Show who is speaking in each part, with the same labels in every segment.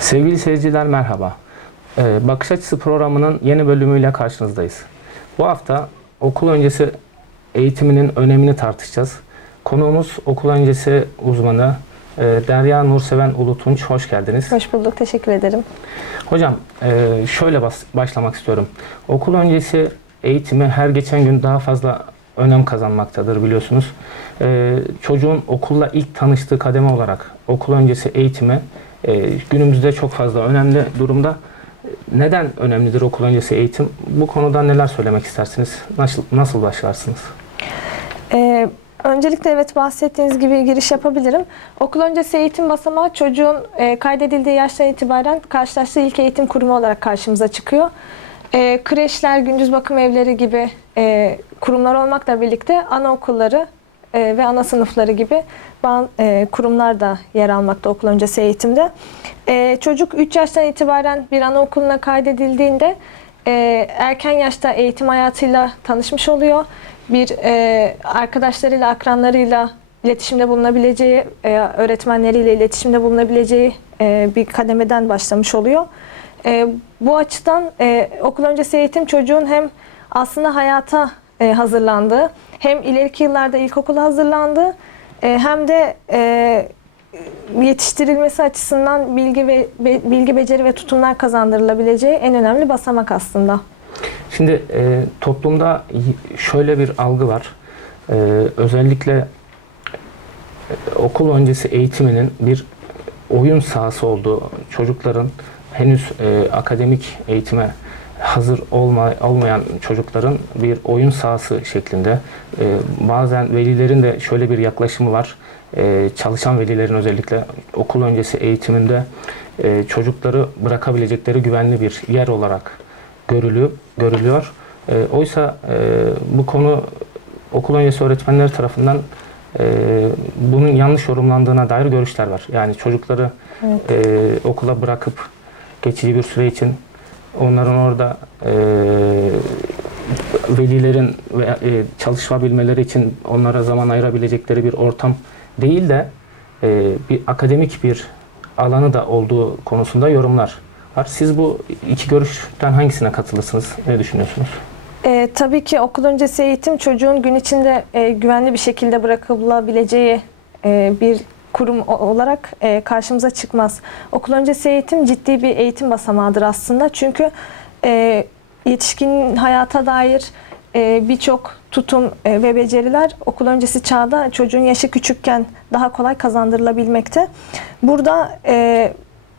Speaker 1: Sevgili seyirciler merhaba. Ee, Bakış Açısı programının yeni bölümüyle karşınızdayız. Bu hafta okul öncesi eğitiminin önemini tartışacağız. Konuğumuz okul öncesi uzmanı e, Derya Nurseven Ulutunç. Hoş geldiniz.
Speaker 2: Hoş bulduk, teşekkür ederim.
Speaker 1: Hocam e, şöyle bas- başlamak istiyorum. Okul öncesi eğitimi her geçen gün daha fazla önem kazanmaktadır biliyorsunuz. E, çocuğun okulla ilk tanıştığı kademe olarak okul öncesi eğitimi e, günümüzde çok fazla önemli durumda. Neden önemlidir okul öncesi eğitim? Bu konuda neler söylemek istersiniz? Nasıl nasıl başlarsınız?
Speaker 2: Ee, öncelikle evet bahsettiğiniz gibi giriş yapabilirim. Okul öncesi eğitim basamağı çocuğun e, kaydedildiği yaştan itibaren karşılaştığı ilk eğitim kurumu olarak karşımıza çıkıyor. E, kreşler, gündüz bakım evleri gibi e, kurumlar olmakla birlikte anaokulları e, ve ana sınıfları gibi e, kurumlar da yer almakta okul öncesi eğitimde. E, çocuk 3 yaştan itibaren bir anaokuluna kaydedildiğinde e, erken yaşta eğitim hayatıyla tanışmış oluyor. Bir arkadaşlarıyla, akranlarıyla iletişimde bulunabileceği, öğretmenleriyle iletişimde bulunabileceği bir kademeden başlamış oluyor. Bu açıdan okul öncesi eğitim çocuğun hem aslında hayata e, hazırlandığı, hem ileriki yıllarda ilkokula hazırlandığı, e, hem de e, yetiştirilmesi açısından bilgi ve be- bilgi beceri ve tutumlar kazandırılabileceği en önemli basamak aslında.
Speaker 1: Şimdi e, toplumda şöyle bir algı var. E, özellikle e, okul öncesi eğitiminin bir oyun sahası olduğu, çocukların henüz e, akademik eğitime hazır olma, olmayan çocukların bir oyun sahası şeklinde. E, bazen velilerin de şöyle bir yaklaşımı var. E, çalışan velilerin özellikle okul öncesi eğitiminde e, çocukları bırakabilecekleri güvenli bir yer olarak görülüyor. görülüyor. E, oysa e, bu konu okul öncesi öğretmenler tarafından e, bunun yanlış yorumlandığına dair görüşler var. Yani çocukları
Speaker 2: Evet.
Speaker 1: e, okula bırakıp geçici bir süre için onların orada e, velilerin ve e, çalışabilmeleri için onlara zaman ayırabilecekleri bir ortam değil de e, bir akademik bir alanı da olduğu konusunda yorumlar var. Siz bu iki görüşten hangisine katılırsınız? Ne düşünüyorsunuz?
Speaker 2: E, tabii ki okul öncesi eğitim çocuğun gün içinde e, güvenli bir şekilde bırakılabileceği e, bir kurum olarak e, karşımıza çıkmaz. Okul öncesi eğitim ciddi bir eğitim basamağıdır aslında. Çünkü e, yetişkin hayata dair e, birçok tutum e, ve beceriler okul öncesi çağda çocuğun yaşı küçükken daha kolay kazandırılabilmekte. Burada e,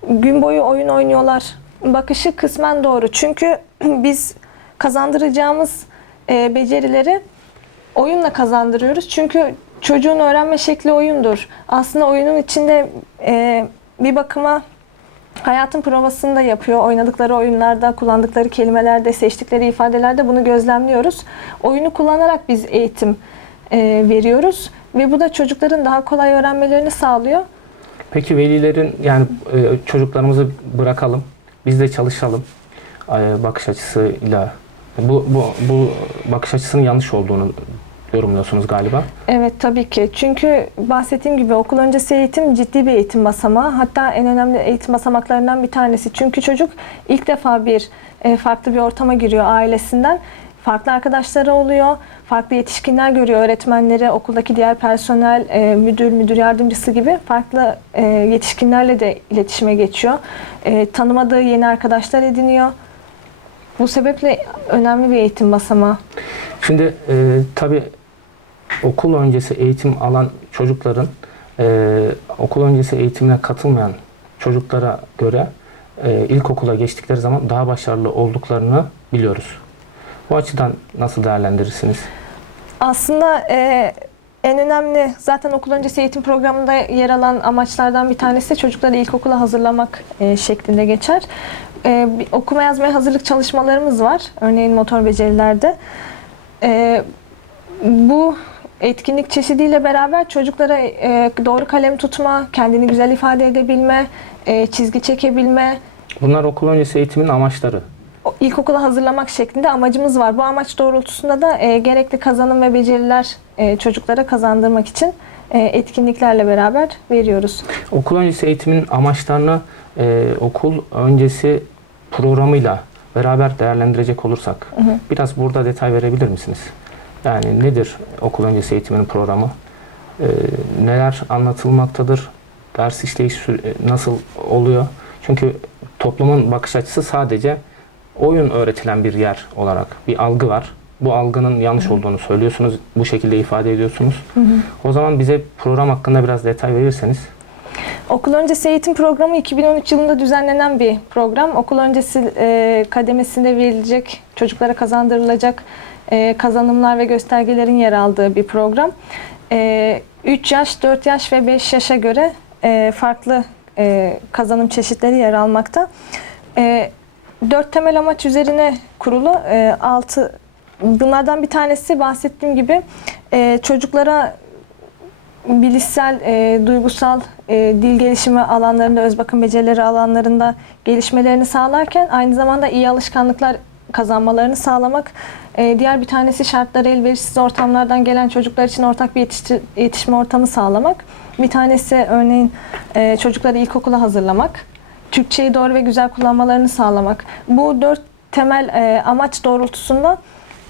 Speaker 2: gün boyu oyun oynuyorlar. Bakışı kısmen doğru. Çünkü biz kazandıracağımız e, becerileri oyunla kazandırıyoruz. Çünkü çocuğun öğrenme şekli oyundur. Aslında oyunun içinde e, bir bakıma hayatın provasını da yapıyor. Oynadıkları oyunlarda, kullandıkları kelimelerde, seçtikleri ifadelerde bunu gözlemliyoruz. Oyunu kullanarak biz eğitim e, veriyoruz ve bu da çocukların daha kolay öğrenmelerini sağlıyor.
Speaker 1: Peki velilerin yani e, çocuklarımızı bırakalım, biz de çalışalım e, bakış açısıyla bu, bu, bu bakış açısının yanlış olduğunu yorumluyorsunuz galiba.
Speaker 2: Evet tabii ki. Çünkü bahsettiğim gibi okul öncesi eğitim ciddi bir eğitim basamağı. Hatta en önemli eğitim basamaklarından bir tanesi. Çünkü çocuk ilk defa bir e, farklı bir ortama giriyor ailesinden. Farklı arkadaşları oluyor, farklı yetişkinler görüyor, öğretmenleri, okuldaki diğer personel, e, müdür, müdür yardımcısı gibi farklı e, yetişkinlerle de iletişime geçiyor. Tanımadığı yeni arkadaşlar ediniyor. Bu sebeple önemli bir eğitim basamağı.
Speaker 1: Şimdi e, tabii okul öncesi eğitim alan çocukların e, okul öncesi eğitimine katılmayan çocuklara göre e, ilkokula geçtikleri zaman daha başarılı olduklarını biliyoruz. Bu açıdan nasıl değerlendirirsiniz?
Speaker 2: Aslında e, en önemli zaten okul öncesi eğitim programında yer alan amaçlardan bir tanesi çocukları ilkokula hazırlamak e, şeklinde geçer. E, okuma yazmaya hazırlık çalışmalarımız var. Örneğin motor becerilerde. E, bu etkinlik çeşidiyle beraber çocuklara e, doğru kalem tutma, kendini güzel ifade edebilme, e, çizgi çekebilme,
Speaker 1: Bunlar okul öncesi eğitimin amaçları.
Speaker 2: o- ilkokula hazırlamak şeklinde amacımız var. Bu amaç doğrultusunda da e, gerekli kazanım ve beceriler e, çocuklara kazandırmak için e, etkinliklerle beraber veriyoruz.
Speaker 1: Okul öncesi eğitimin amaçlarını e, okul öncesi programıyla beraber değerlendirecek olursak biraz burada detay verebilir misiniz? Yani nedir okul öncesi eğitiminin programı? E, neler anlatılmaktadır? Ders işleyiş sü- nasıl oluyor? Çünkü toplumun bakış açısı sadece oyun öğretilen bir yer olarak bir algı var. Bu algının yanlış olduğunu söylüyorsunuz, bu şekilde ifade ediyorsunuz. O zaman bize program hakkında biraz detay verirseniz.
Speaker 2: Okul öncesi eğitim programı 2013 yılında düzenlenen bir program. Okul öncesi e, kademesinde verilecek, çocuklara kazandırılacak e, kazanımlar ve göstergelerin yer aldığı bir program. E, 3 yaş, 4 yaş ve 5 yaşa göre e, farklı e, kazanım çeşitleri yer almakta. E, dört temel amaç üzerine kurulu. E, altı, bunlardan bir tanesi bahsettiğim gibi e, çocuklara bilişsel, duygusal, dil gelişimi alanlarında, öz bakım becerileri alanlarında gelişmelerini sağlarken aynı zamanda iyi alışkanlıklar kazanmalarını sağlamak. E, diğer bir tanesi şartları elverişsiz ortamlardan gelen çocuklar için ortak bir yetişti- yetişme ortamı sağlamak. Bir tanesi örneğin e, çocukları ilkokula hazırlamak. Türkçeyi doğru ve güzel kullanmalarını sağlamak. Bu dört temel e, amaç doğrultusunda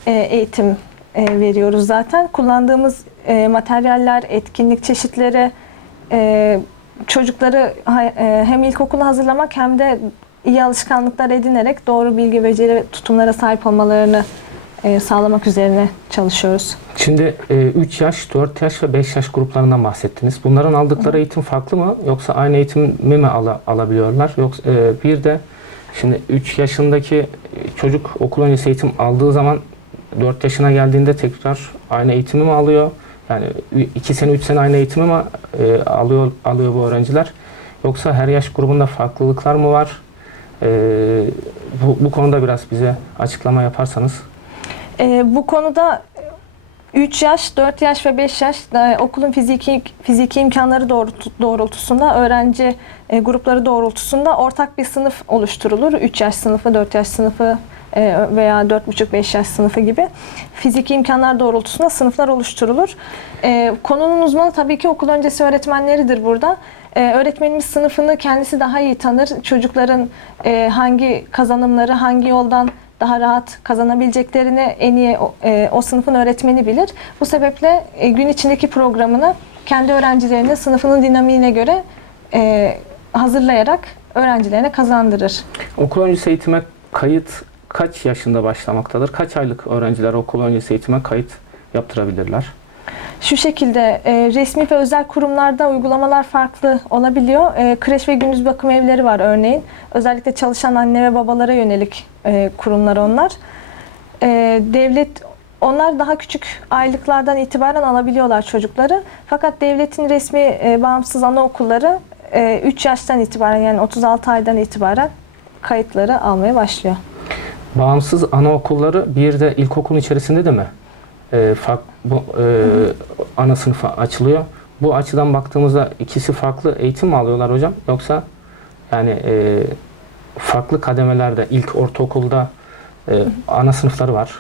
Speaker 2: e, eğitim e, veriyoruz zaten. Kullandığımız e, materyaller, etkinlik çeşitleri, e, çocukları e, hem ilkokula hazırlamak hem de iyi alışkanlıklar edinerek doğru bilgi, beceri ve tutumlara sahip olmalarını e, sağlamak üzerine çalışıyoruz.
Speaker 1: Şimdi 3 yaş, 4 yaş ve 5 yaş gruplarından bahsettiniz. Bunların aldıkları eğitim farklı mı yoksa aynı eğitimi mi ala- alabiliyorlar? Yoksa e, bir de şimdi 3 yaşındaki çocuk okul öncesi eğitim aldığı zaman 4 yaşına geldiğinde tekrar aynı eğitimi mi alıyor? Yani 2 sene 3 sene aynı eğitimi mi e, alıyor alıyor bu öğrenciler? Yoksa her yaş grubunda farklılıklar mı var? E, bu, bu konuda biraz bize açıklama yaparsanız.
Speaker 2: E, bu konuda 3 yaş, 4 yaş ve 5 yaş e, okulun fiziki fiziki imkanları doğrultu- doğrultusunda öğrenci e, grupları doğrultusunda ortak bir sınıf oluşturulur. 3 yaş sınıfı, 4 yaş sınıfı e, veya 4,5-5 yaş sınıfı gibi fiziki imkanlar doğrultusunda sınıflar oluşturulur. E, konunun uzmanı tabii ki okul öncesi öğretmenleridir burada. E, öğretmenimiz sınıfını kendisi daha iyi tanır. Çocukların e, hangi kazanımları, hangi yoldan daha rahat kazanabileceklerini en iyi o, e, o sınıfın öğretmeni bilir. Bu sebeple e, gün içindeki programını kendi öğrencilerine sınıfının dinamiğine göre e, hazırlayarak öğrencilerine kazandırır.
Speaker 1: Okul öncesi eğitime kayıt kaç yaşında başlamaktadır? Kaç aylık öğrenciler okul öncesi eğitime kayıt yaptırabilirler?
Speaker 2: Şu şekilde e, resmi ve özel kurumlarda uygulamalar farklı olabiliyor. E, kreş ve gündüz bakım evleri var örneğin. Özellikle çalışan anne ve babalara yönelik e, kurumlar onlar. E, devlet onlar daha küçük aylıklardan itibaren alabiliyorlar çocukları. Fakat devletin resmi e, bağımsız anaokulları e, 3 yaştan itibaren yani 36 aydan itibaren kayıtları almaya başlıyor.
Speaker 1: Bağımsız anaokulları bir de ilkokul içerisinde de mi? E, fark, bu, e, ana sınıfa açılıyor. Bu açıdan baktığımızda ikisi farklı eğitim mi alıyorlar hocam? Yoksa yani e, farklı kademelerde ilk ortaokulda e, ana sınıfları var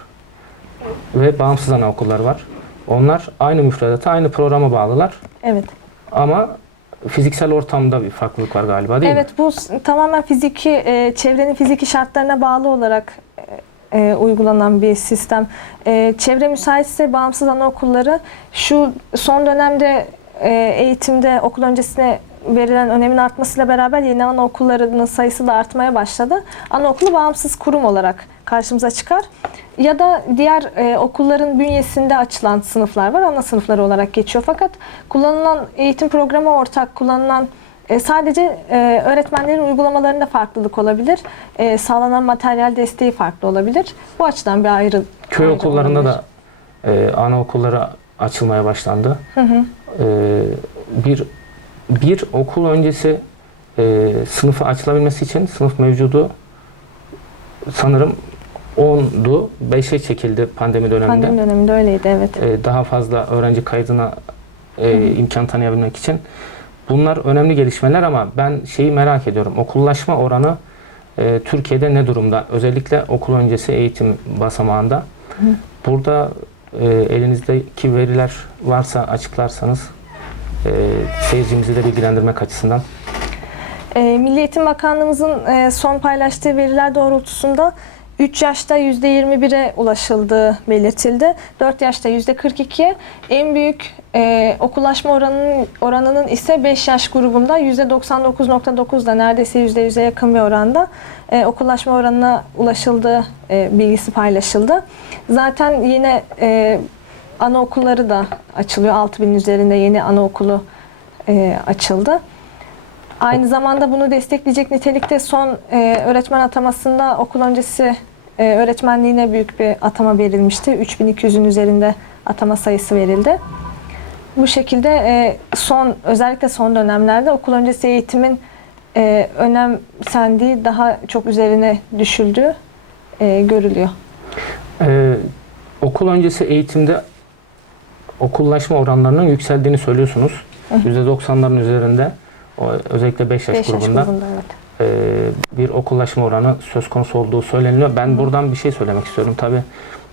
Speaker 1: ve bağımsız anaokulları var. Onlar aynı müfredata, aynı programa bağlılar.
Speaker 2: Evet.
Speaker 1: Ama fiziksel ortamda bir farklılık var galiba değil mi?
Speaker 2: Evet bu tamamen fiziki e, çevrenin fiziki şartlarına bağlı olarak e, uygulanan bir sistem. E, çevre müsaitse bağımsız anaokulları şu son dönemde e, eğitimde okul öncesine verilen önemin artmasıyla beraber yeni anaokullarının sayısı da artmaya başladı. Anaokulu bağımsız kurum olarak karşımıza çıkar. Ya da diğer e, okulların bünyesinde açılan sınıflar var. Ana sınıfları olarak geçiyor. Fakat kullanılan eğitim programı ortak, kullanılan e, sadece e, öğretmenlerin uygulamalarında farklılık olabilir. E, sağlanan materyal desteği farklı olabilir. Bu açıdan bir ayrı
Speaker 1: Köy
Speaker 2: ayrı
Speaker 1: okullarında
Speaker 2: olabilir.
Speaker 1: da e, anaokulları açılmaya başlandı.
Speaker 2: Hı hı.
Speaker 1: E, bir bir okul öncesi e, sınıfı açılabilmesi için sınıf mevcudu sanırım 10'du. 5'e çekildi pandemi döneminde.
Speaker 2: Pandemi döneminde öyleydi evet.
Speaker 1: E, daha fazla öğrenci kaydına e, imkan tanıyabilmek için. Bunlar önemli gelişmeler ama ben şeyi merak ediyorum. Okullaşma oranı e, Türkiye'de ne durumda? Özellikle okul öncesi eğitim basamağında. Burada e, elinizdeki veriler varsa açıklarsanız e, seyircimizi de bilgilendirmek açısından.
Speaker 2: E, Milli Eğitim Bakanlığımızın e, son paylaştığı veriler doğrultusunda 3 yaşta %21'e ulaşıldığı belirtildi. 4 yaşta %42'ye. En büyük e, okullaşma oranının, oranının ise 5 yaş grubunda %99.9'da neredeyse %100'e yakın bir oranda e, okullaşma oranına ulaşıldığı e, bilgisi paylaşıldı. Zaten yine e, anaokulları da açılıyor. 6000 üzerinde yeni anaokulu e, açıldı. Aynı zamanda bunu destekleyecek nitelikte son e, öğretmen atamasında okul öncesi e, öğretmenliğine büyük bir atama verilmişti. 3200'ün üzerinde atama sayısı verildi. Bu şekilde e, son özellikle son dönemlerde okul öncesi eğitimin e, önemsendiği daha çok üzerine düşüldüğü e, görülüyor.
Speaker 1: Ee, okul öncesi eğitimde okullaşma oranlarının yükseldiğini söylüyorsunuz. %90'ların üzerinde özellikle 5 yaş
Speaker 2: 5 yaş
Speaker 1: grubunda
Speaker 2: grubunda evet.
Speaker 1: e, bir okullaşma oranı söz konusu olduğu söyleniyor. Ben buradan bir şey söylemek istiyorum. Tabii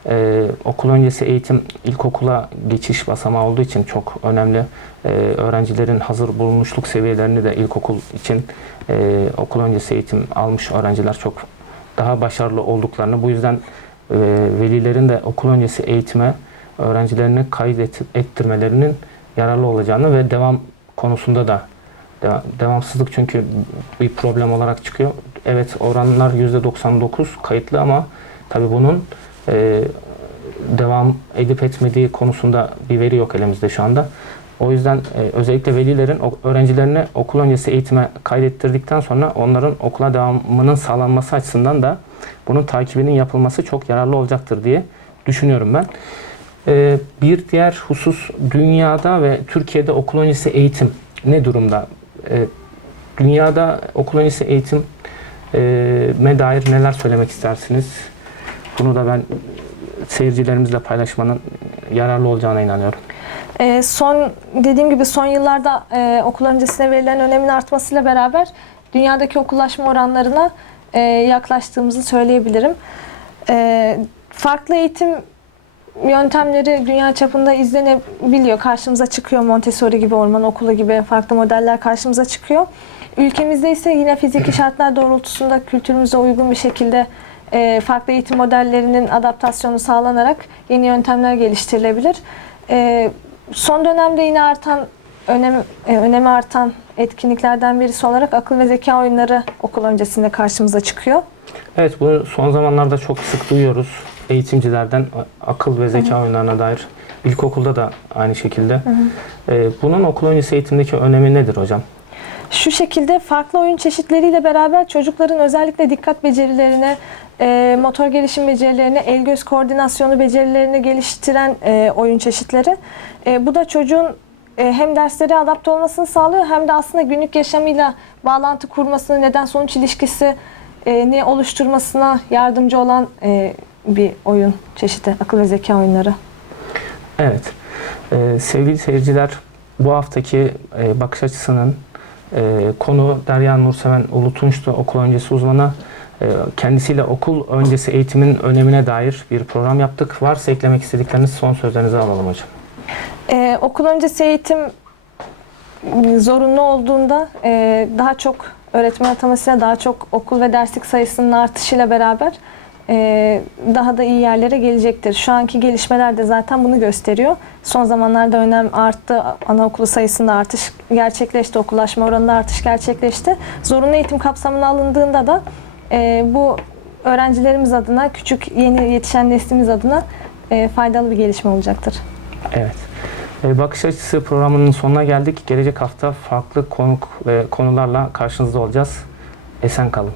Speaker 1: e, okul öncesi eğitim ilkokula geçiş basamağı olduğu için çok önemli. E, öğrencilerin hazır bulunmuşluk seviyelerini de ilkokul için e, okul öncesi eğitim almış öğrenciler çok daha başarılı olduklarını bu yüzden e, velilerin de okul öncesi eğitime öğrencilerini kaydet ettirmelerinin yararlı olacağını ve devam konusunda da Devam- devamsızlık çünkü bir problem olarak çıkıyor. Evet oranlar %99 kayıtlı ama tabii bunun e, devam edip etmediği konusunda bir veri yok elimizde şu anda. O yüzden e, özellikle velilerin öğrencilerini okul öncesi eğitime kaydettirdikten sonra onların okula devamının sağlanması açısından da bunun takibinin yapılması çok yararlı olacaktır diye düşünüyorum ben. E, bir diğer husus dünyada ve Türkiye'de okul öncesi eğitim ne durumda? E, dünyada okul öncesi eğitim e, dair neler söylemek istersiniz? Bunu da ben seyircilerimizle paylaşmanın yararlı olacağına inanıyorum.
Speaker 2: E, son dediğim gibi son yıllarda e, okul öncesine verilen önemin artmasıyla beraber dünyadaki okullaşma oranlarına e, yaklaştığımızı söyleyebilirim. E, farklı eğitim yöntemleri dünya çapında izlenebiliyor. Karşımıza çıkıyor Montessori gibi, orman okulu gibi farklı modeller karşımıza çıkıyor. Ülkemizde ise yine fiziki şartlar doğrultusunda kültürümüze uygun bir şekilde e, farklı eğitim modellerinin adaptasyonu sağlanarak yeni yöntemler geliştirilebilir. E, son dönemde yine artan önem, e, önemi artan etkinliklerden birisi olarak akıl ve zeka oyunları okul öncesinde karşımıza çıkıyor.
Speaker 1: Evet bunu son zamanlarda çok sık duyuyoruz. Eğitimcilerden akıl ve zeka oyunlarına dair. İlkokulda da aynı şekilde. E, bunun okul öncesi eğitimdeki önemi nedir hocam?
Speaker 2: Şu şekilde farklı oyun çeşitleriyle beraber çocukların özellikle dikkat becerilerine, e, motor gelişim becerilerini, el göz koordinasyonu becerilerini geliştiren e, oyun çeşitleri. E, bu da çocuğun e, hem derslere adapte olmasını sağlıyor hem de aslında günlük yaşamıyla bağlantı kurmasını, neden sonuç ilişkisi ne oluşturmasına yardımcı olan e, bir oyun çeşidi, akıl ve zeka oyunları.
Speaker 1: Evet. Ee, sevgili seyirciler, bu haftaki e, bakış açısının e, konu Derya Nurseven Ulutunç'tu, okul öncesi uzmanı. E, kendisiyle okul öncesi eğitimin önemine dair bir program yaptık. Varsa eklemek istedikleriniz son sözlerinizi alalım hocam.
Speaker 2: Ee, okul öncesi eğitim zorunlu olduğunda e, daha çok öğretmen atamasıyla daha çok okul ve derslik sayısının artışıyla beraber e, daha da iyi yerlere gelecektir. Şu anki gelişmeler de zaten bunu gösteriyor. Son zamanlarda önem arttı. Anaokulu sayısında artış gerçekleşti. Okullaşma oranında artış gerçekleşti. Zorunlu eğitim kapsamına alındığında da e, bu öğrencilerimiz adına, küçük yeni yetişen neslimiz adına e, faydalı bir gelişme olacaktır.
Speaker 1: Evet. E, bakış açısı programının sonuna geldik. Gelecek hafta farklı konuk ve konularla karşınızda olacağız. Esen kalın.